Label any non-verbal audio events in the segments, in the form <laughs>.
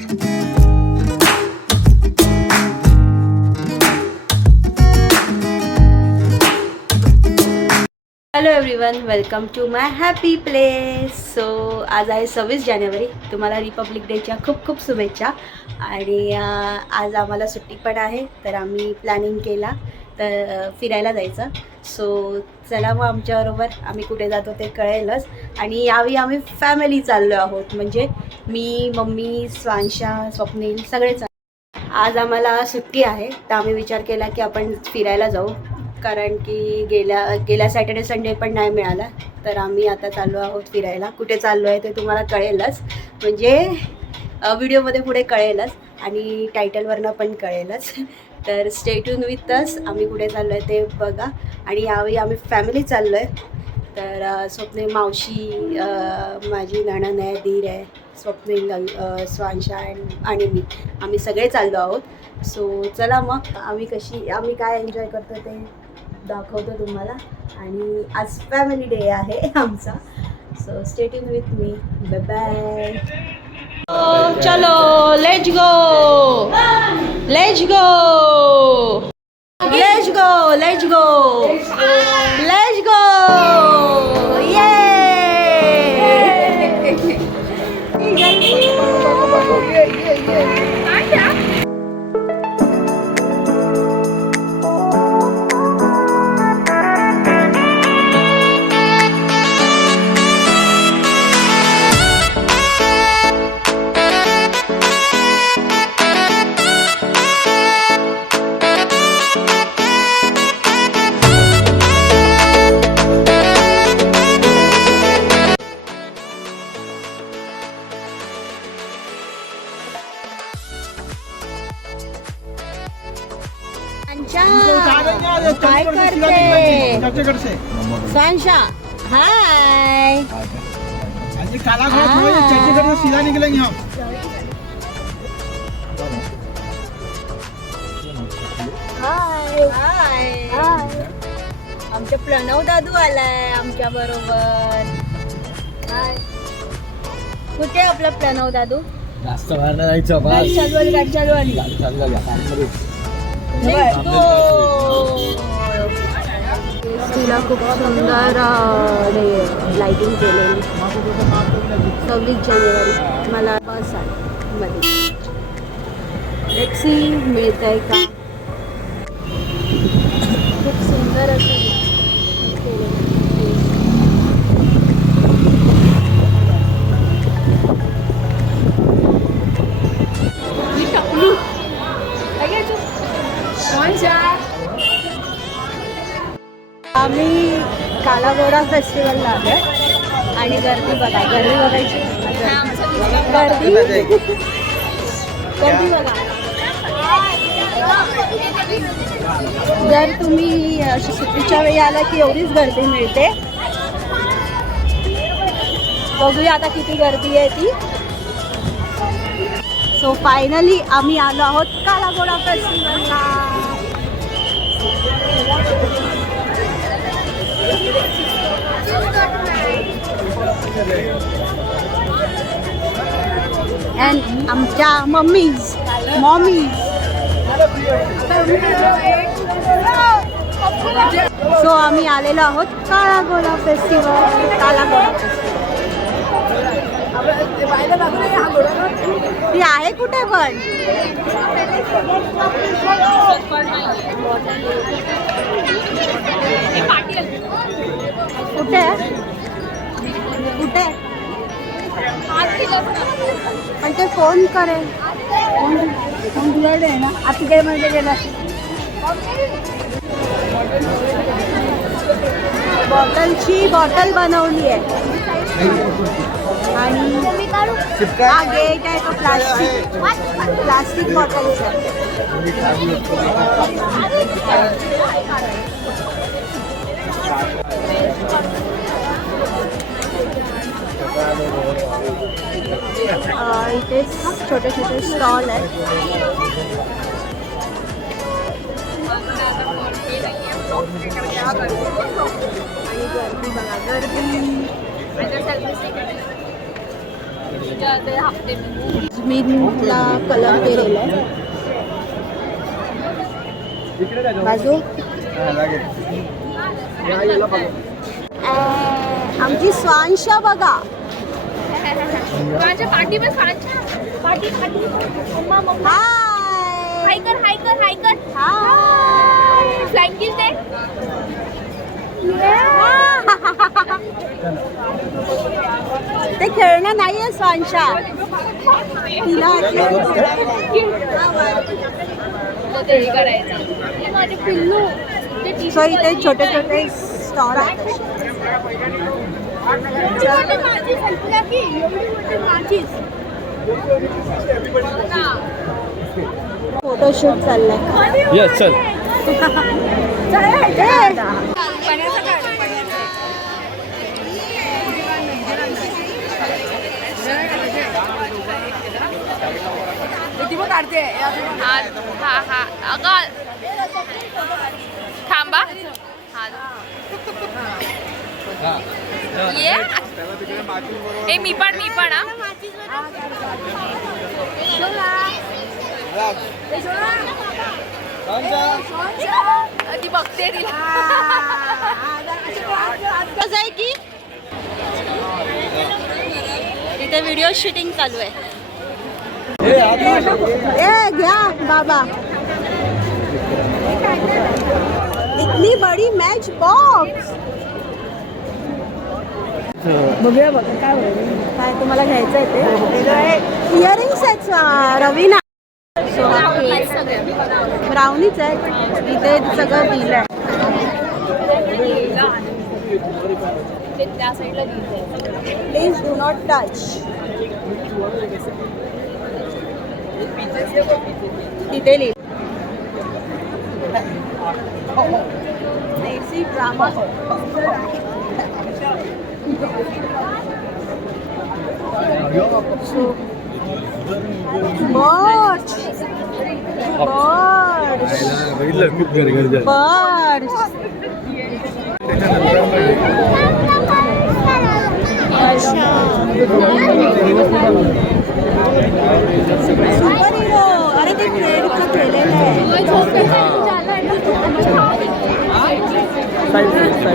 Hello everyone welcome to my happy place so आज आहे सव्वीस जानेवारी. तुम्हाला रिपब्लिक डेच्या खूप खूप शुभेच्छा. आणि आज आम्हाला सुट्टी पण आहे तर आम्ही प्लॅनिंग केला तर फिरायला जायचं. सो चला मग आमच्याबरोबर. आम्ही कुठे जातो ते कळेलच. आणि यावेळी आम्ही फॅमिली चाललो आहोत. म्हणजे मी मम्मी स्वांशा स्वप्नील सगळेच आज आम्हाला सुट्टी आहे तर आम्ही विचार केला की आपण फिरायला जाऊ. कारण की गेल्या गेल्या सॅटर्डे संडे पण नाही मिळाला. तर आम्ही आता चाललो आहोत फिरायला. कुठे चाललो आहे ते तुम्हाला कळेलच. म्हणजे व्हिडिओमध्ये पुढे कळेलच आणि टायटलवरनं पण कळेलच. तर स्टेटून विथ अस आम्ही कुठे चाललो आहे ते बघा. आणि यावेळी आम्ही फॅमिली चाललो आहे. तर स्वप्ने मावशी माझी नणन आहे धीर आहे. स्वप्नील स्वांशा and- आणि मी. आम्ही सगळे चाललो आहोत. सो चला मग आम्ही कशी आम्ही काय एन्जॉय करतो ते दाखवतो तुम्हाला. आणि आज फॅमिली डे आहे आमचा. सो स्टेट इन विथ मी बाय चलो let's go let's go let's go let's go let's Swansha hi. आणि सीधा हम हाय. हाय. आमचे प्रणव दादू आलाय आमच्या बरोबर. हाय. कुठे आहे आपला प्रणव दादू? जास्त बाहेर नाही जायचं गाडी चालू आली गाडी चालू आली! तिला खूप सुंदर लाईटिंग केलेली. सव्वीस जानेवारी मला बस आहे मध्ये. टॅक्सी मिळत आहे का? खूप सुंदर असं केलेलं. आम्ही कालागोडा फेस्टिवलला आलो आणि गर्दी बघा गर्दी बघायची गर्दी? गर्दी बघा. जर तुम्ही अशी सुट्टीच्या वेळी आला की एवढीच गर्दी मिळते. बघूया आता किती गर्दी आहे ती. सो फायनली आम्ही आलो आहोत कालागोडा फेस्टिवलला अँड आमच्या मम्मीज मॉमीज सो आम्ही आलेलो आहोत काळागोळा फेस्टिवल कालागोळा ती आहे कुठे पण? कुठे? कुठे फ़ोन करेल फ़ोन फ़ोन तुझ्याकडे आहे ना? म्हणजे गेला बॉटल बनवली आहे. हा गेट तो प्लास्टिक प्लास्टिक बॉटलचा Uh, इथे खूप छोटे छोटे स्टॉल आहेत आणि गर्दी बघा गर्दी जमीनला कलर केलेला आहे. बाजू? आमची स्वांशा बघा. माझ्या पाठी पण खायच्या पाठी पाठी. Mamma mamma. हाय हाय कर हाय कर हाय कर. हाय फ्लाइंग किस दे ते खेळणं नाहीये स्वांशा. तिला करायचं <laughs> माझे पिल्लू. सो इथे छोटे छोटे स्टॉल आहेत एवढी मोठी माझी संपल्या की एवढी मोठी माझीच फोटोशूट चाललंय येस चल हा। हा। हा अगं थांबा हा ये? ए मी पण मी पण हा. ती बघते तिला. कसं आहे की? तिथे व्हिडिओ शूटिंग चालू आहे. ए घ्या बाबा. इतनी बडी मॅच बॉक्स हो. बघूया बघा काय काय तुम्हाला घ्यायचं आहे ते? इयरिंग्स आहेत रवीना. ब्राउनीच आहे इथे सगळं दिलं आहे प्लीज डू नॉट टच तिथे लिह. Desi drama March. March. ಇಲ್ಲ ಕುಕ್ಕರ್ March.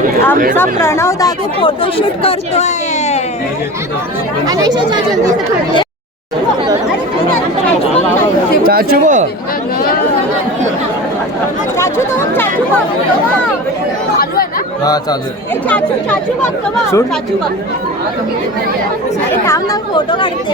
आमचा प्रणव दादू फोटोशूट करतोय. चाचू बघ चाचू तो बघ, चाचू बघ. चालू हा थांब ना फोटो काढते.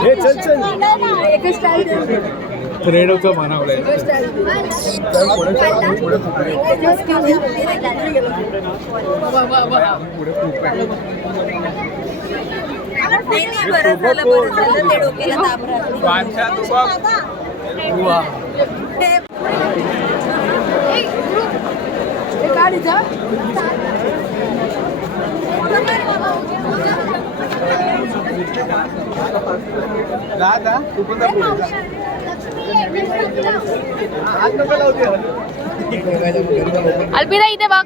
हे चल चल रेडोचं बरं झालं बरं झालं ते डोक्याला ताप राहते दादा तू पण अल्पिता इथे बघ.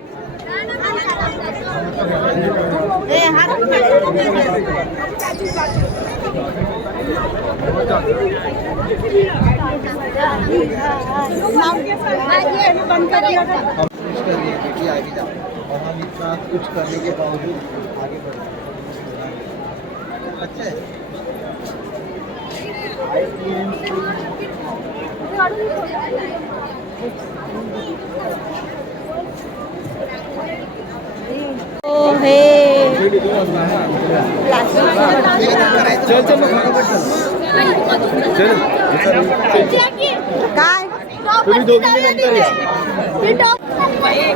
कोशिश कर रही है बेटी आगे जाओ और हम इतना कुछ करने के बावजूद आगे बढ़ रहे हैं। अच्छा है? हो हे। चल चल चल काय तुम्ही दोघींनी नंतर या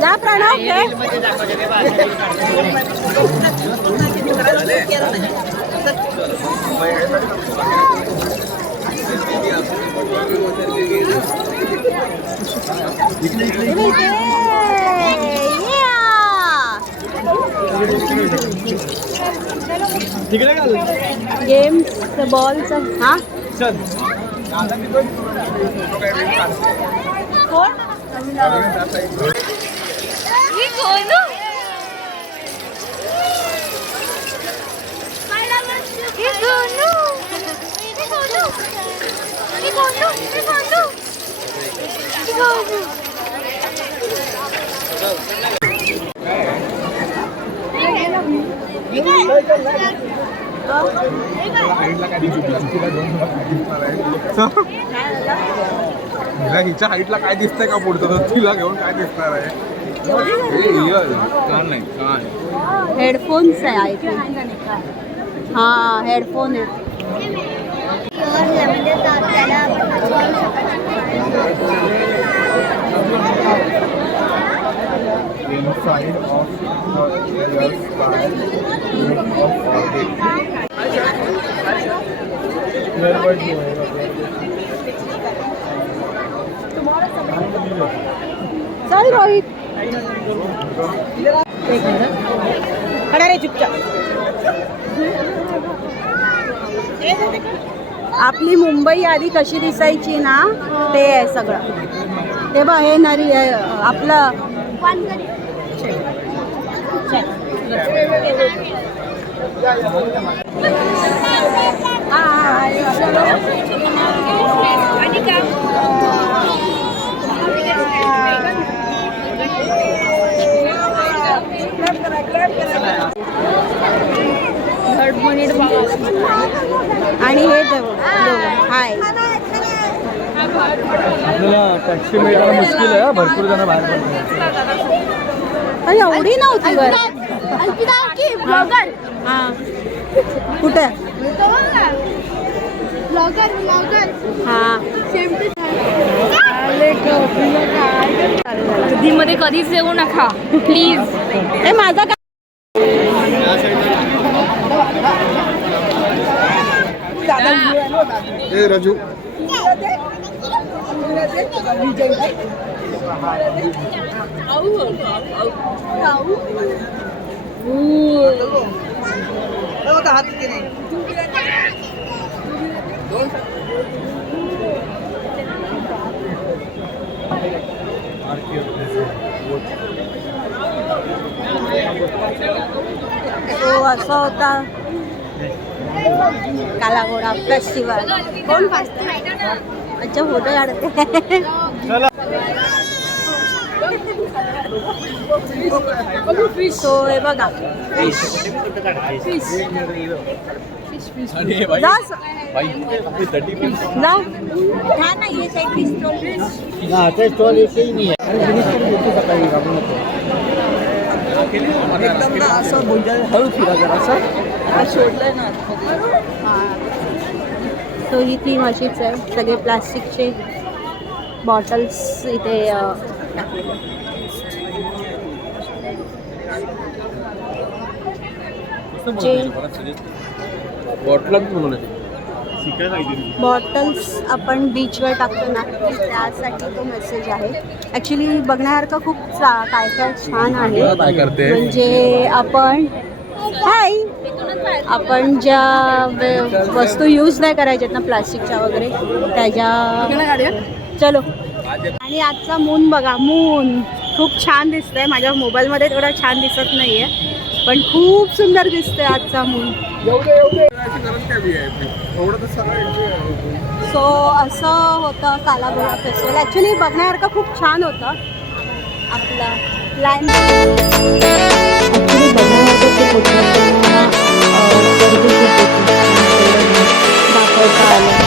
जा प्रणव खेळ. तिकडे घाल गेम्स बॉलचं हा चल मी तिला हिच्या हाईटला काय दिसतंय का पुढचं? तर तिला घेऊन काय दिसणार आहे? हे नाही हेडफोन्स आहे आय थिंक हा हेडफोन आहे. Inside of the ear sky of fabric. Velvet जो है चल रोहित. खडा रे चुपचाप. आपली मुंबई आधी कशी दिसायची ना ते आहे सगळं. ते बघ हे नरी आहे, आपलं आणि हे दोघं हाय. आपल्याला टॅक्सी मिळणं मुश्किल आहे हा. भरपूर जण बाहेर पडतात. अरे एवढी नव्हती हा. कुठे? हा. सेम टू मध्ये कधीच येऊ नका. प्लीज हे माझा का ए राजू. तो असा होता. कालाघोडा फेस्टिवल कोण अच्छा फोटो काढते सो हे बघा. हा नाही एकदम ना असं हळू फिरा जरा असं. सोडलंय ना सो ही. थीम अशीच आहे सगळे प्लास्टिकचे बॉटल्स इथे टाकलेले जे बॉटलाच बनवलं बॉटल्स आपण बीचवर टाकतो ना त्यासाठी तो मेसेज आहे. ॲक्च्युली बघण्यासारखं खूप काय काय छान आहे. म्हणजे आपण हाय आपण ज्या वे- वस्तू यूज नाही करायच्यात ना प्लास्टिकच्या वगैरे त्याच्या चलो. आणि आजचा मून बघा मून खूप छान दिसतंय. माझ्या मोबाईलमध्ये तेवढा छान दिसत नाही आहे पण खूप सुंदर दिसतंय आजचा मून एवढे एवढे गरज काय बी आहे? एवढं तर सगळं सो असं होतं कालाघोडा फेस्टिवल ॲक्च्युली बघण्यासारखं खूप छान होतं. आपलं लँड होती. दाखवता आलं.